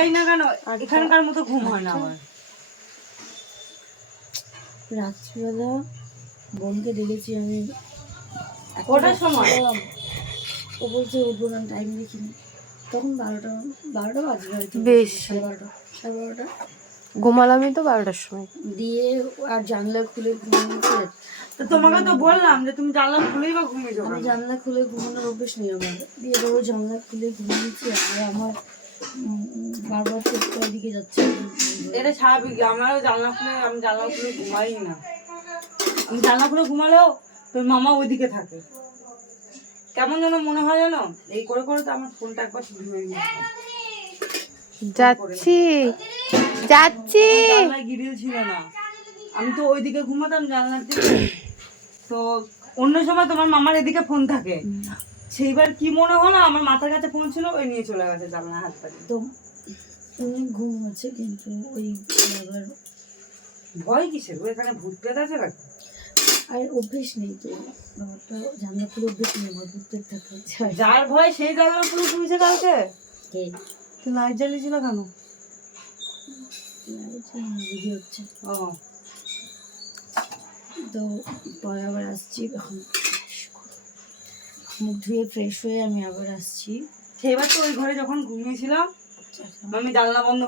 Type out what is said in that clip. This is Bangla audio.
যাই না কেন এখানকার মতো ঘুম হয় না আমার। রাত্রিবেলা বোনকে ডেকেছি আমি, কটার সময়? ও বলছে উঠবো না, টাইম দেখিনি, তখন 12টা বাজবে হয়তো, বেশ 12:30 ঘুমালামই তো 12টার সময়। দিয়ে আর জানলা খুলে ঘুমিয়েছে। তো তোমাকে তো বললাম যে তুমি জানলা খুলেই বা ঘুমিয়ে যাও। আমি জানলা খুলে ঘুমানোর অভ্যেস নেই আমার, দিয়ে ও জানলা খুলে ঘুমিয়েছে আর আমার বারবার চোখটার দিকে যাচ্ছে। এটা স্বাভাবিক, আমারও আমি জানলা খুলে ঘুমাই না। আমি জানলা খুলে ঘুমালেও তোর মামা ওইদিকে থাকে, কেমন যেন মনে হয় জানো। এই করে করে তো আমার ফোনটা একবার চুরি হয়ে গেছে। যাচ্ছি যাচ্ছি। জানলায় গ্রিল ছিল না, আমি তো ওইদিকে ঘুমাতাম জানলার দিকে। তো অন্য সময় তোমার মামার এদিকে ফোন থাকে, সেইবার কি মনে হলো আমার মাথার কাছে ফোন ছিল, ওই নিয়ে চলে গেছে জানলা হাত পাতে। তো অনেক ঘুম আছে কিন্তু ওই আবার ভয় কিসের? ও এখানে ভূত প্রেত আছে নাকি? আর অভ্যেস নেই তো, ব্যাপারটা জানলা খুলে অভ্যেস নেই আমার, ঘুরতে থাকে। যার ভয় সেই জানলা খুলে শুয়েছে কালকে। কে তুই লাইট জ্বালিয়েছিল কেন? ভিডিও হচ্ছে। ও তো পরে আবার আসছি, এখন মুখ ধুয়ে ফ্রেশ হয়ে আমি আবার আসছি। সেইবার তো ওই ঘরে যখন ঘুমিয়েছিলাম আমি জানলা বন্ধ